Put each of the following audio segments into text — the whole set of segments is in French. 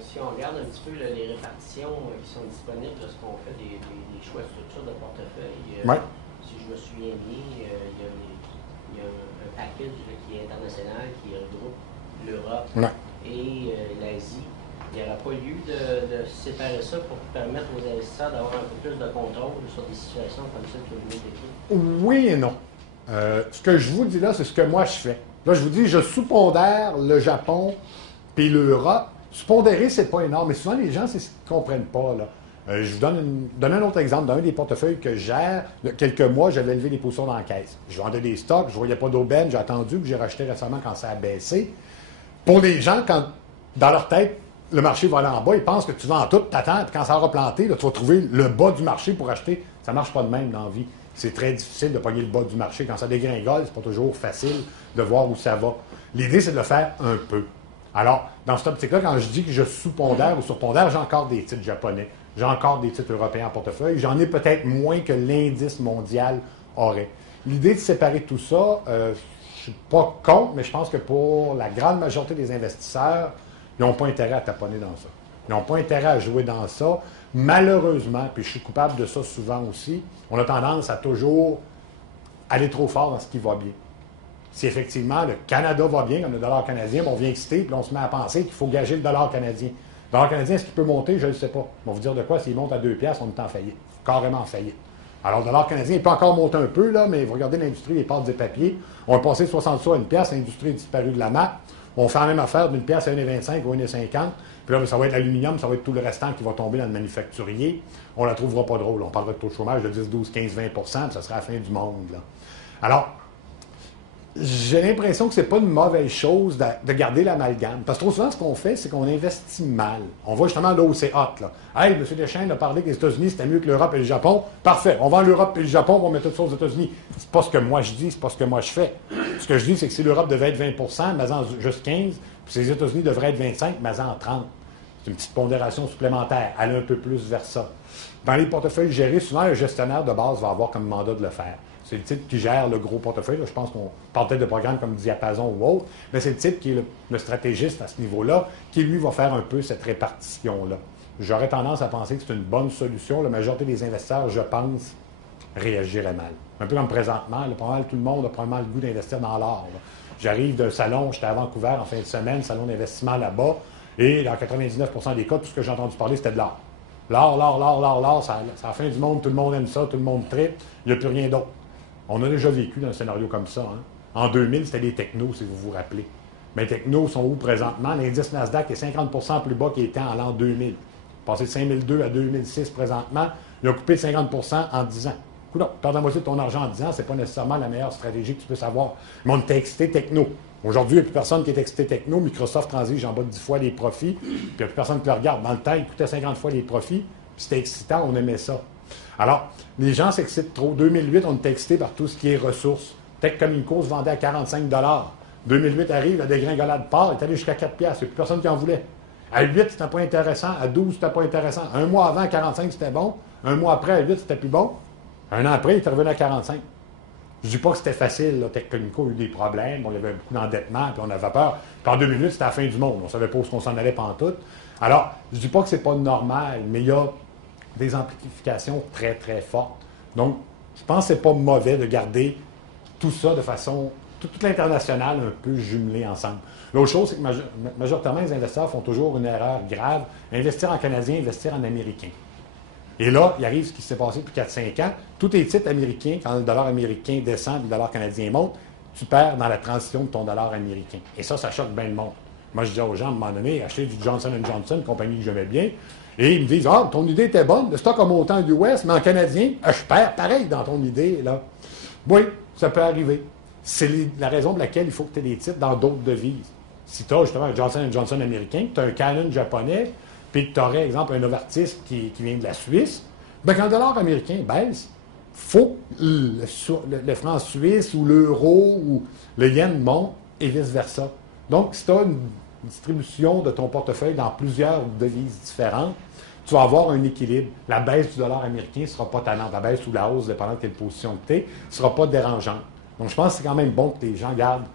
si on regarde un petit peu là, les répartitions qui sont disponibles lorsqu'on fait des choix de structure de portefeuille, Ouais. si je me souviens bien, il y a un package là, qui est international qui regroupe l'Europe Ouais. et l'Asie. Il n'y aura pas lieu de séparer ça pour permettre aux investisseurs d'avoir un peu plus de contrôle sur des situations comme celle que vous venez décrire? Oui et non. Ce que je vous dis là, c'est ce que moi je fais. Là, je vous dis, je sous-pondère le Japon puis l'Europe. Sous-pondérer, c'est pas énorme. Mais souvent, les gens, c'est ce qu'ils ne comprennent pas. Là. Je vous donne un autre exemple. Dans un des portefeuilles que je gère, il y a quelques mois, j'avais levé des positions dans la caisse. Je vendais des stocks, je ne voyais pas d'aubaine, j'ai attendu, puis j'ai racheté récemment quand ça a baissé. Pour les gens, quand dans leur tête, le marché va aller en bas, ils pensent que tu vends tout, t'attends, puis quand ça va replanter, là, tu vas trouver le bas du marché pour acheter. Ça ne marche pas de même dans la vie. C'est très difficile de pogner le bas du marché. Quand ça dégringole, c'est pas toujours facile de voir où ça va. L'idée, c'est de le faire un peu. Alors, dans cette optique-là, quand je dis que je sous-pondère ou surpondère, j'ai encore des titres japonais. J'ai encore des titres européens en portefeuille. J'en ai peut-être moins que l'indice mondial aurait. L'idée de séparer tout ça, je ne suis pas contre, mais je pense que pour la grande majorité des investisseurs, ils n'ont pas intérêt à taponner dans ça. Ils n'ont pas intérêt à jouer dans ça. Malheureusement, puis je suis coupable de ça souvent aussi, on a tendance à toujours aller trop fort dans ce qui va bien. Si effectivement le Canada va bien, comme le dollar canadien, on vient exciter, puis on se met à penser qu'il faut gager le dollar canadien. Le dollar canadien, est-ce qu'il peut monter? Je ne sais pas. On va vous dire de quoi, s'il monte à 2 piastres, on est en faillite. Carrément en faillite. Alors, le dollar canadien, il peut encore monter un peu, là, mais vous regardez l'industrie des pâtes et papiers. On est passé de 60 sous à 1 piastre, l'industrie est disparue de la map. On fait la même affaire d'une pièce à 1,25 ou 1,50. Puis là, ça va être l'aluminium, ça va être tout le restant qui va tomber dans le manufacturier. On ne la trouvera pas drôle. On parlera de taux de chômage de 10, 12, 15, 20 puis ça sera la fin du monde. Là. Alors, j'ai l'impression que c'est pas une mauvaise chose de garder l'amalgame. Parce que trop souvent, ce qu'on fait, c'est qu'on investit mal. On va justement là où c'est hot. Là. Hey, M. Deschênes a parlé que les États-Unis, c'était mieux que l'Europe et le Japon. Parfait. On vend l'Europe et le Japon, on va mettre tout ça aux États-Unis. C'est pas ce que moi je dis, c'est pas ce que moi je fais. Ce que je dis, c'est que si l'Europe devait être 20 mais en juste 15 puis si les États-Unis devraient être 25 mais en 30 c'est une petite pondération supplémentaire. Aller un peu plus vers ça. Dans les portefeuilles gérés, souvent, le gestionnaire de base va avoir comme mandat de le faire. C'est le type qui gère le gros portefeuille. Là, je pense qu'on parle peut-être de programmes comme Diapason ou autre, mais c'est le type qui est le stratégiste à ce niveau-là, qui, lui, va faire un peu cette répartition-là. J'aurais tendance à penser que c'est une bonne solution. La majorité des investisseurs, je pense, réagiraient mal. Un peu comme présentement, là, pas mal tout le monde a probablement le goût d'investir dans l'or. J'arrive d'un salon, j'étais à Vancouver en fin de semaine, salon d'investissement là-bas, et dans 99% des cas, tout ce que j'ai entendu parler, c'était de l'or. L'or, c'est la fin du monde, tout le monde aime ça, tout le monde tripe, il n'y a plus rien d'autre. On a déjà vécu dans un scénario comme ça. Hein. En 2000, c'était les technos, si vous vous rappelez. Mais les technos sont où présentement? L'indice Nasdaq est 50% plus bas qu'il était en l'an 2000. Passé de 5002 à 2006 présentement, il a coupé de 50% en 10 ans. Coudonc, perdre la moitié de ton argent en 10 ans, ce n'est pas nécessairement la meilleure stratégie que tu peux avoir. Mais on était excité techno. Aujourd'hui, il n'y a plus personne qui est excité techno. Microsoft transige en bas de 10 fois les profits. Puis il n'y a plus personne qui le regarde. Dans le temps, il coûtait 50 fois les profits. Puis c'était excitant, on aimait ça. Alors, les gens s'excitent trop. 2008, on était excité par tout ce qui est ressources. Tech Communico se vendait à 45 2008 arrive, la dégringolade part, est allé jusqu'à 4 piastres. Il n'y a plus personne qui en voulait. À 8, c'était pas intéressant. À 12, c'était pas intéressant. Un mois avant, à 45, c'était bon. Un mois après, à 8, c'était plus bon. Un an après, il est revenu à 45. Je ne dis pas que c'était facile. Là. Tech Communico a eu des problèmes. Il y avait beaucoup d'endettement, puis on avait peur. Puis en 2008, c'était la fin du monde. On ne savait pas où on s'en allait pantoute. Alors, je ne dis pas que c'est pas normal, mais il y a des amplifications très, très fortes. Donc, je pense que c'est pas mauvais de garder tout ça de façon, toute l'international un peu jumelé ensemble. L'autre chose, c'est que majoritairement, les investisseurs font toujours une erreur grave. Investir en Canadien, investir en Américain. Et là, il arrive ce qui s'est passé depuis 4-5 ans. Tous tes titres américains, quand le dollar américain descend et le dollar canadien monte, tu perds dans la transition de ton dollar américain. Et ça choque bien le monde. Moi, je dis aux gens, à un moment donné, achetez du Johnson & Johnson, compagnie que j'aimais bien, et ils me disent, ah, ton idée était bonne, le stock a monté en US, mais en canadien, je perds pareil dans ton idée, là. Oui, ça peut arriver. C'est la raison de laquelle il faut que tu aies des titres dans d'autres devises. Si tu as justement un Johnson & Johnson américain, tu as un Canon japonais, puis que tu aurais, exemple, un Novartis qui vient de la Suisse, bien, quand le dollar américain baisse, il faut que le franc suisse ou l'euro ou le yen monte et vice-versa. Donc, si tu as une distribution de ton portefeuille dans plusieurs devises différentes, tu vas avoir un équilibre. La baisse du dollar américain ne sera pas tannante. La baisse ou la hausse, dépendant de quelle position que tu es, ne sera pas dérangeante. Donc, je pense que c'est quand même bon que les gens gardent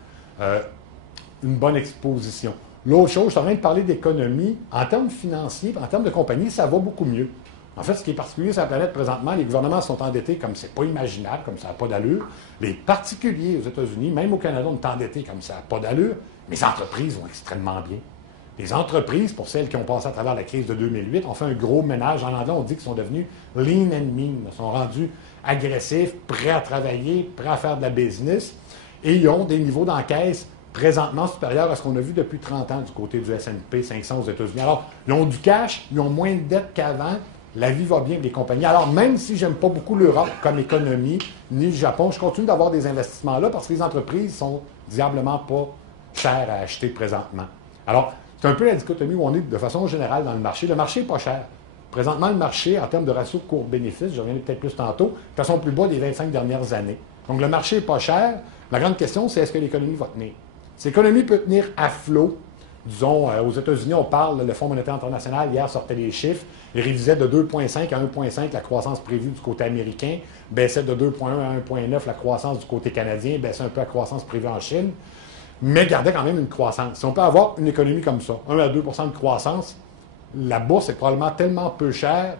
une bonne exposition. L'autre chose, je suis en train de parler d'économie. En termes financiers, en termes de compagnie, ça va beaucoup mieux. En fait, ce qui est particulier sur la planète présentement, les gouvernements sont endettés comme c'est pas imaginable, comme ça n'a pas d'allure. Les particuliers aux États-Unis, même au Canada, on est endettés comme ça n'a pas d'allure. Mais les entreprises vont extrêmement bien. Les entreprises, pour celles qui ont passé à travers la crise de 2008, ont fait un gros ménage. En anglais, on dit qu'ils sont devenus lean and mean. Ils sont rendus agressifs, prêts à travailler, prêts à faire de la business. Et ils ont des niveaux d'encaisse présentement supérieurs à ce qu'on a vu depuis 30 ans du côté du S&P 500 aux États-Unis. Alors, ils ont du cash, ils ont moins de dettes qu'avant. La vie va bien avec les compagnies. Alors, même si j'aime pas beaucoup l'Europe comme économie, ni le Japon, je continue d'avoir des investissements là parce que les entreprises sont diablement pas chères à acheter présentement. Alors, c'est un peu la dichotomie où on est de façon générale dans le marché. Le marché n'est pas cher. Présentement, le marché, en termes de ratio court-bénéfice, je reviendrai peut-être plus tantôt, de façon plus bas des 25 dernières années. Donc, le marché n'est pas cher. La grande question, c'est est-ce que l'économie va tenir? Si l'économie peut tenir à flot, disons, aux États-Unis, on parle, le Fonds monétaire international, hier, sortait les chiffres, il révisait de 2,5 à 1,5 la croissance prévue du côté américain, baissait de 2,1 à 1,9 la croissance du côté canadien, baissait un peu la croissance prévue en Chine, mais gardait quand même une croissance. Si on peut avoir une économie comme ça, 1 à 2 de croissance, la bourse est probablement tellement peu chère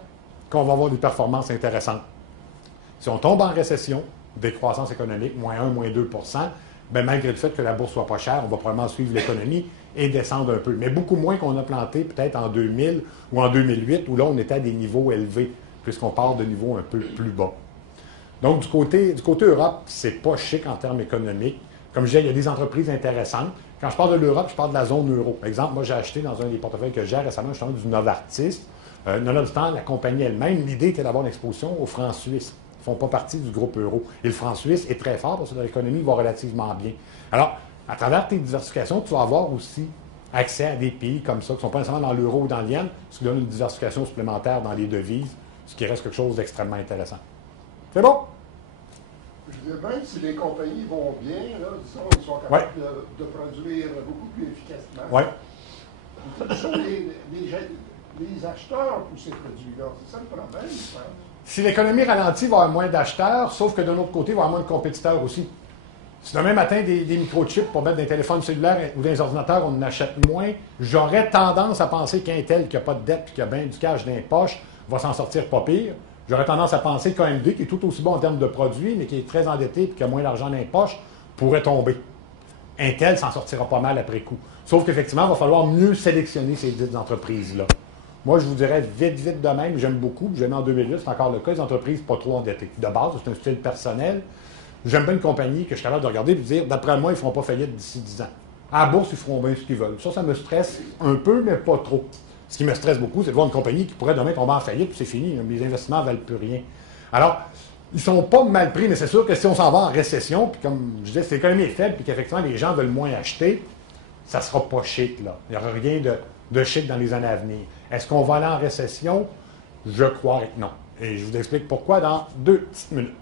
qu'on va avoir des performances intéressantes. Si on tombe en récession, décroissance économique, moins 1, moins 2 bien, malgré le fait que la bourse ne soit pas chère, on va probablement suivre l'économie et descendre un peu. Mais beaucoup moins qu'on a planté peut-être en 2000 ou en 2008, où là, on était à des niveaux élevés, puisqu'on part de niveaux un peu plus bas. Donc, du côté Europe, c'est pas chic en termes économiques. Comme je disais, il y a des entreprises intéressantes. Quand je parle de l'Europe, je parle de la zone euro. Par exemple, moi, j'ai acheté dans un des portefeuilles que j'ai récemment, justement, du Novartis. Nonobstant la compagnie elle-même, l'idée était d'avoir une exposition aux francs suisses. Ils ne font pas partie du groupe euro. Et le franc suisse est très fort parce que l'économie va relativement bien. Alors, à travers tes diversifications, tu vas avoir aussi accès à des pays comme ça, qui ne sont pas nécessairement dans l'euro ou dans le yen, ce qui donne une diversification supplémentaire dans les devises, ce qui reste quelque chose d'extrêmement intéressant. C'est bon? Je disais, même si les compagnies vont bien, là, disons, ils sont capables de produire beaucoup plus efficacement. Oui. Qui sont les acheteurs pour ces produits-là? C'est ça le problème, je pense. Si l'économie ralentit, il va y avoir moins d'acheteurs, sauf que d'un autre côté, il va y avoir moins de compétiteurs aussi. Si demain matin, des microchips pour mettre dans les téléphones cellulaires ou dans les ordinateurs, on en achète moins, j'aurais tendance à penser qu'un tel qui n'a pas de dette et qui a bien du cash dans les poches va s'en sortir pas pire. J'aurais tendance à penser qu'AMD, qui est tout aussi bon en termes de produits, mais qui est très endetté et qui a moins d'argent dans les poches, pourrait tomber. Intel s'en sortira pas mal après coup. Sauf qu'effectivement, il va falloir mieux sélectionner ces dites entreprises-là. Moi, je vous dirais vite de même, j'aime beaucoup, j'aime en 2008, c'est encore le cas, les entreprises pas trop endettées. De base, c'est un style personnel. J'aime bien une compagnie que je suis capable de regarder et de dire, d'après moi, ils ne feront pas faillite d'ici 10 ans. À la bourse, ils feront bien ce qu'ils veulent. Ça me stresse un peu, mais pas trop. Ce qui me stresse beaucoup, c'est de voir une compagnie qui pourrait demain tomber en faillite, puis c'est fini, les investissements ne valent plus rien. Alors, ils ne sont pas mal pris, mais c'est sûr que si on s'en va en récession, puis comme je disais, si l'économie est faible, puis qu'effectivement les gens veulent moins acheter, ça ne sera pas chic, là. Il n'y aura rien de chic dans les années à venir. Est-ce qu'on va aller en récession? Je crois que non. Et je vous explique pourquoi dans 2 petites minutes.